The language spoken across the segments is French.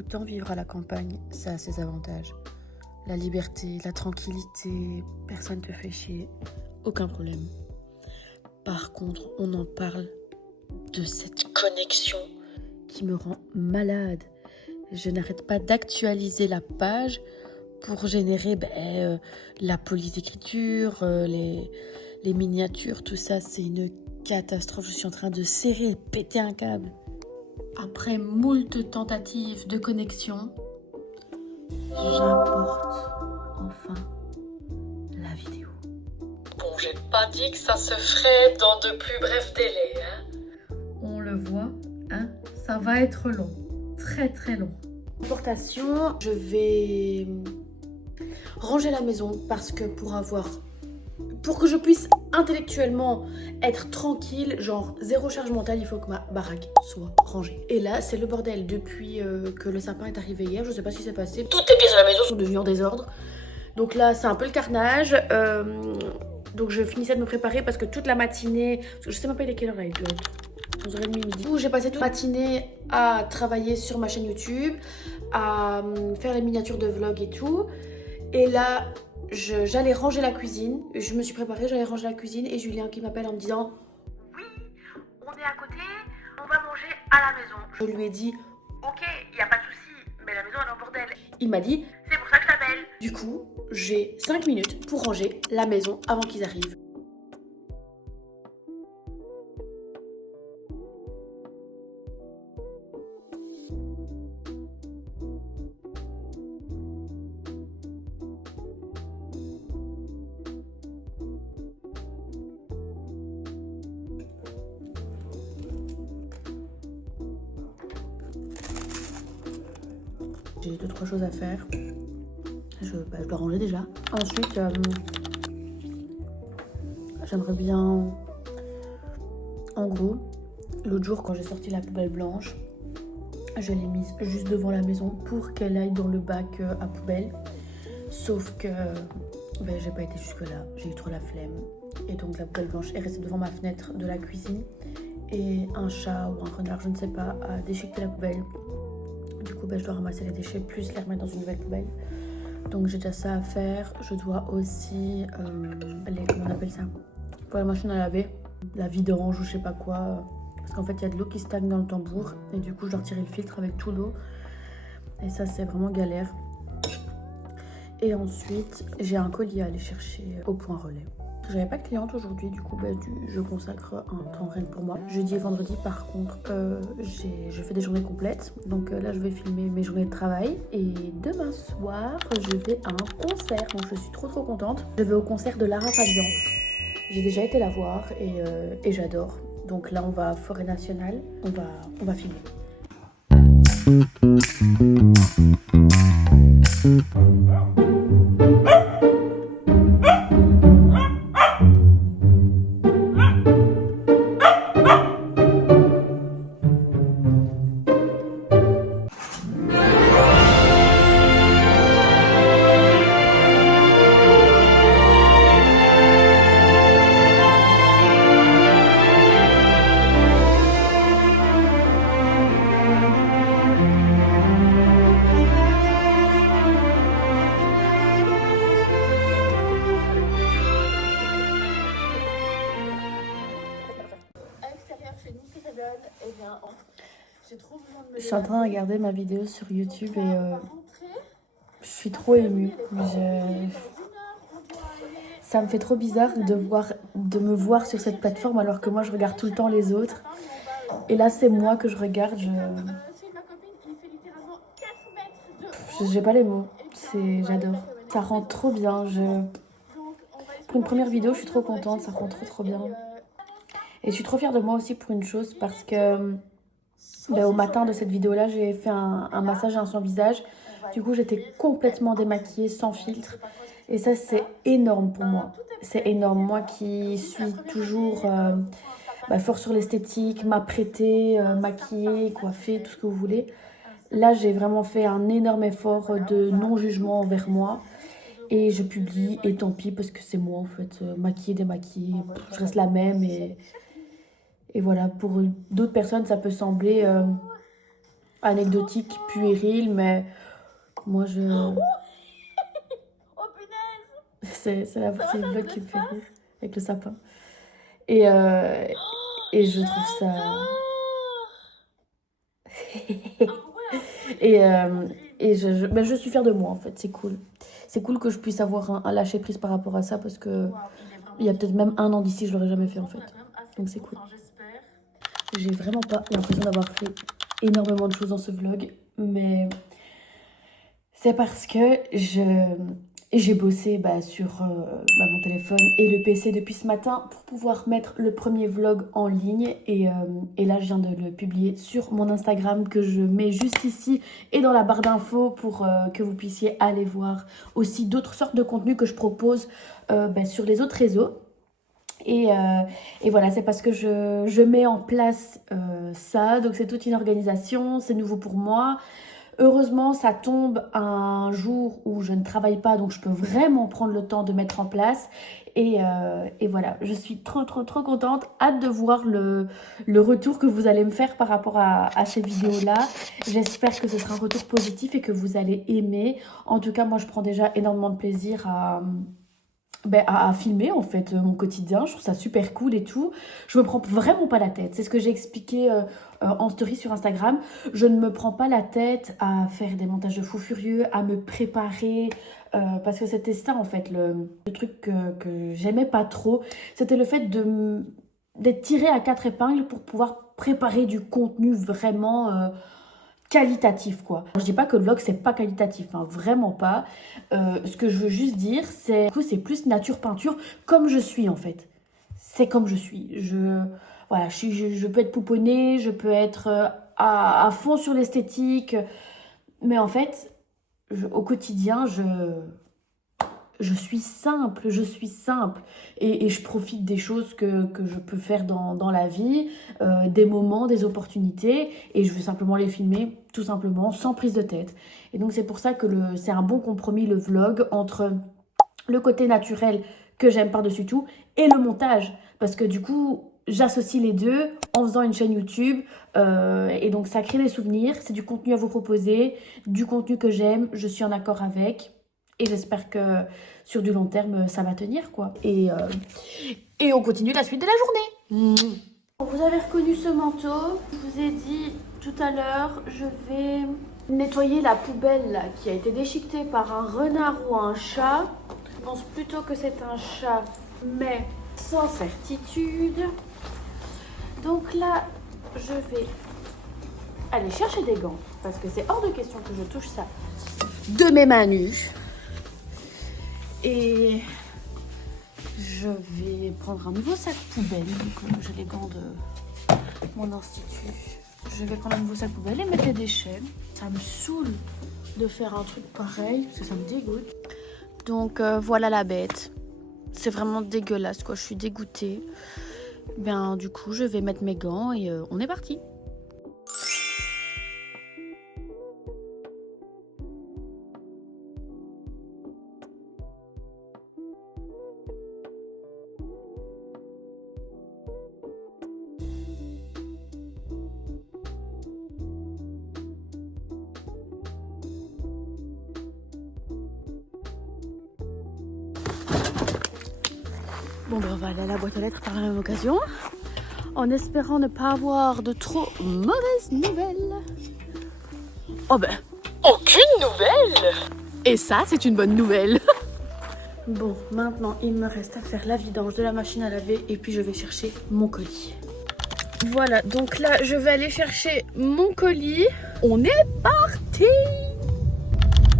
beaucoup de temps vivre à la campagne, ça a ses avantages. La liberté, la tranquillité, personne te fait chier, aucun problème. Par contre, on en parle de cette connexion qui me rend malade. Je n'arrête pas d'actualiser la page pour générer la police d'écriture, les miniatures, tout ça, c'est une catastrophe. Je suis en train de serrer et péter un câble. Après moult tentatives de connexion, j'importe enfin la vidéo. Bon, j'ai pas dit que ça se ferait dans de plus brefs délais, hein. On le voit, hein, ça va être long, très très long. Importation, je vais ranger la maison parce que pour que je puisse intellectuellement être tranquille, genre zéro charge mentale, il faut que ma baraque soit rangée. Et là, c'est le bordel depuis que le sapin est arrivé hier, je sais pas ce qui s'est passé. Toutes les pièces de la maison sont devenues en désordre. Donc là, c'est un peu le carnage. Donc je finissais de me préparer parce que toute la matinée, je sais même pas il est quelle heure là, il doit être 11h30 midi. J'ai passé toute la matinée à travailler sur ma chaîne YouTube, à faire les miniatures de vlog et tout. Et là, j'allais ranger la cuisine. Je me suis préparée, j'allais ranger la cuisine et Julien qui m'appelle en me disant « Oui, on est à côté, on va manger à la maison. » Je lui ai dit « Ok, il n'y a pas de souci, mais la maison elle est en bordel. » Il m'a dit « C'est pour ça que je t'appelle. » Du coup, j'ai 5 minutes pour ranger la maison avant qu'ils arrivent. J'ai 2-3 choses à faire. Je dois ranger déjà. Ensuite, j'aimerais bien... En gros, l'autre jour quand j'ai sorti la poubelle blanche, je l'ai mise juste devant la maison pour qu'elle aille dans le bac à poubelle. Sauf que j'ai pas été jusque là, j'ai eu trop la flemme. Et donc la poubelle blanche est restée devant ma fenêtre de la cuisine. Et un chat ou un renard, je ne sais pas, a déchiqueté la poubelle. Du coup, je dois ramasser les déchets plus les remettre dans une nouvelle poubelle. Donc j'ai déjà ça à faire. Je dois aussi, comment on appelle ça, pour la machine à laver, la vidange ou je sais pas quoi. Parce qu'en fait, il y a de l'eau qui stagne dans le tambour. Et du coup, je dois retirer le filtre avec tout l'eau. Et ça, c'est vraiment galère. Et ensuite, j'ai un colis à aller chercher au point relais. J'avais pas de cliente aujourd'hui, du coup je consacre un temps rien pour moi. Jeudi et vendredi par contre, je fais des journées complètes. Donc là je vais filmer mes journées de travail. Et demain soir, je vais à un concert. Donc je suis trop contente. Je vais au concert de Lara Fabian. J'ai déjà été la voir et j'adore. Donc là on va à Forêt Nationale, on va filmer. Je suis en train de regarder ma vidéo sur YouTube et je suis trop émue. Ça me fait trop bizarre de me voir sur cette plateforme alors que moi je regarde tout le temps les autres. Et là c'est moi que je regarde. J'ai pas les mots. J'adore. Ça rend trop bien. Pour une première vidéo, je suis trop contente. Ça rend trop bien. Et je suis trop fière de moi aussi pour une chose parce que au matin de cette vidéo-là, j'ai fait un massage et un soin visage. Du coup, j'étais complètement démaquillée, sans filtre. Et ça, c'est énorme pour moi. C'est énorme. Moi qui suis toujours fort sur l'esthétique, m'apprêter, maquiller, coiffer, tout ce que vous voulez. Là, j'ai vraiment fait un énorme effort de non-jugement envers moi. Et je publie, et tant pis, parce que c'est moi, en fait. Maquillée, démaquillée, je reste la même. Et voilà, pour d'autres personnes, ça peut sembler anecdotique, puéril, mais moi je... Oh punaise! C'est la partie du vlog qui me fait rire, avec le sapin. Et je trouve ça... et je suis fière de moi en fait, c'est cool. C'est cool que je puisse avoir un lâcher prise par rapport à ça parce que il y a peut-être même 1 an d'ici, je l'aurais jamais fait en fait. Donc c'est cool. J'ai vraiment pas l'impression d'avoir fait énormément de choses dans ce vlog, mais c'est parce que j'ai bossé sur mon téléphone et le PC depuis ce matin pour pouvoir mettre le premier vlog en ligne. Et là, je viens de le publier sur mon Instagram que je mets juste ici et dans la barre d'infos pour que vous puissiez aller voir aussi d'autres sortes de contenus que je propose sur les autres réseaux. Et voilà, c'est parce que je mets en place ça. Donc c'est toute une organisation, c'est nouveau pour moi. Heureusement, ça tombe un jour où je ne travaille pas, donc je peux vraiment prendre le temps de mettre en place. Et voilà, je suis trop contente. Hâte de voir le retour que vous allez me faire par rapport à ces vidéos-là. J'espère que ce sera un retour positif et que vous allez aimer. En tout cas, moi, je prends déjà énormément de plaisir à filmer en fait mon quotidien. Je trouve ça super cool et tout. Je me prends vraiment pas la tête. C'est ce que j'ai expliqué en story sur Instagram. Je ne me prends pas la tête à faire des montages de fou furieux, à me préparer. Parce que c'était ça en fait le truc que j'aimais pas trop. C'était le fait d'être tiré à 4 épingles pour pouvoir préparer du contenu vraiment... qualitatif quoi. Je dis pas que le vlog c'est pas qualitatif, hein, vraiment pas. Ce que je veux juste dire c'est plus nature peinture comme je suis en fait. C'est comme je suis. Voilà, je peux être pouponnée, je peux être à fond sur l'esthétique, mais en fait au quotidien je suis simple, et je profite des choses que je peux faire dans la vie, des moments, des opportunités, et je veux simplement les filmer, tout simplement, sans prise de tête. Et donc c'est pour ça que c'est un bon compromis le vlog entre le côté naturel que j'aime par-dessus tout et le montage, parce que du coup j'associe les deux en faisant une chaîne YouTube, et donc ça crée des souvenirs, c'est du contenu à vous proposer, du contenu que j'aime, je suis en accord avec. Et j'espère que sur du long terme, ça va tenir, quoi. Et on continue la suite de la journée. Vous avez reconnu ce manteau. Je vous ai dit tout à l'heure, je vais nettoyer la poubelle là, qui a été déchiquetée par un renard ou un chat. Je pense plutôt que c'est un chat, mais sans certitude. Donc là, je vais aller chercher des gants, parce que c'est hors de question que je touche ça de mes mains nues. Et je vais prendre un nouveau sac poubelle, comme j'ai les gants de mon institut. Je vais prendre un nouveau sac poubelle et mettre les déchets. Ça me saoule de faire un truc pareil, parce que ça me dégoûte. Donc voilà la bête. C'est vraiment dégueulasse, quoi. Je suis dégoûtée. Du coup, je vais mettre mes gants et on est parti. Bon, on va aller à la boîte aux lettres par la même occasion, en espérant ne pas avoir de trop mauvaises nouvelles. Oh aucune nouvelle! Et ça, c'est une bonne nouvelle. Bon, maintenant, il me reste à faire la vidange de la machine à laver et puis je vais chercher mon colis. Voilà, donc là, je vais aller chercher mon colis. On est parti!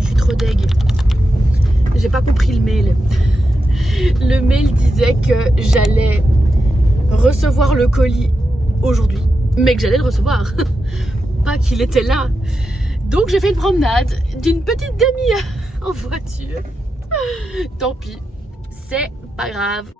Je suis trop deg. J'ai pas compris le mail. Le mail disait que j'allais recevoir le colis aujourd'hui, mais que j'allais le recevoir, pas qu'il était là. Donc j'ai fait une promenade d'une petite demi-heure en voiture. Tant pis, c'est pas grave.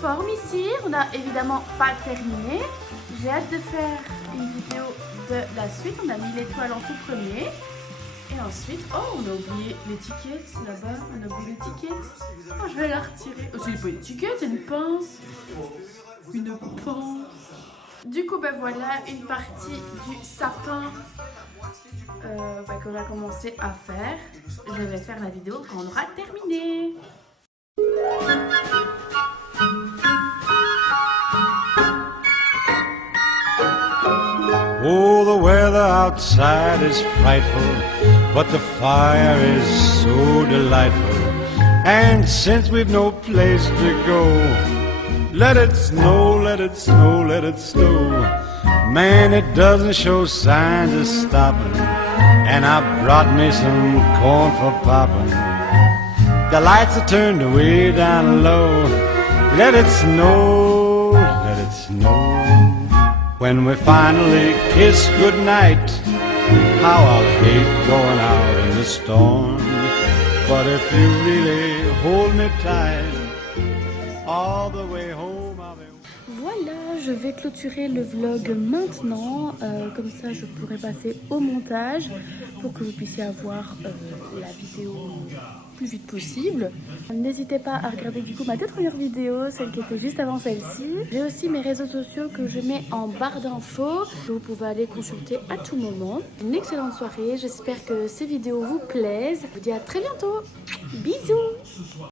forme ici. On n'a évidemment pas terminé. J'ai hâte de faire une vidéo de la suite. On a mis l'étoile en tout premier. Et ensuite, oh, on a oublié l'étiquette là-bas. On a oublié l'étiquette. Oh, je vais la retirer. Oh, c'est pas une étiquette, c'est une pince. Une pince. Du coup, ben voilà une partie du sapin qu'on va commencer à faire. Je vais faire la vidéo quand on aura terminé. Oh, the weather outside is frightful, but the fire is so delightful. And since we've no place to go, let it snow, let it snow, let it snow. Man, it doesn't show signs of stopping. And I brought me some corn for popping. The lights are turned way down low. Let it snow, let it snow. When we finally kiss goodnight, how I'll hate going out in the storm. But if you really hold me tight, all the way home I'll be... Voilà, je vais clôturer le vlog maintenant, comme ça je pourrai passer au montage pour que vous puissiez avoir la vidéo plus vite possible. N'hésitez pas à regarder du coup ma toute première vidéo, celle qui était juste avant celle-ci. J'ai aussi mes réseaux sociaux que je mets en barre d'infos, que vous pouvez aller consulter à tout moment. Une excellente soirée, j'espère que ces vidéos vous plaisent. Je vous dis à très bientôt, bisous.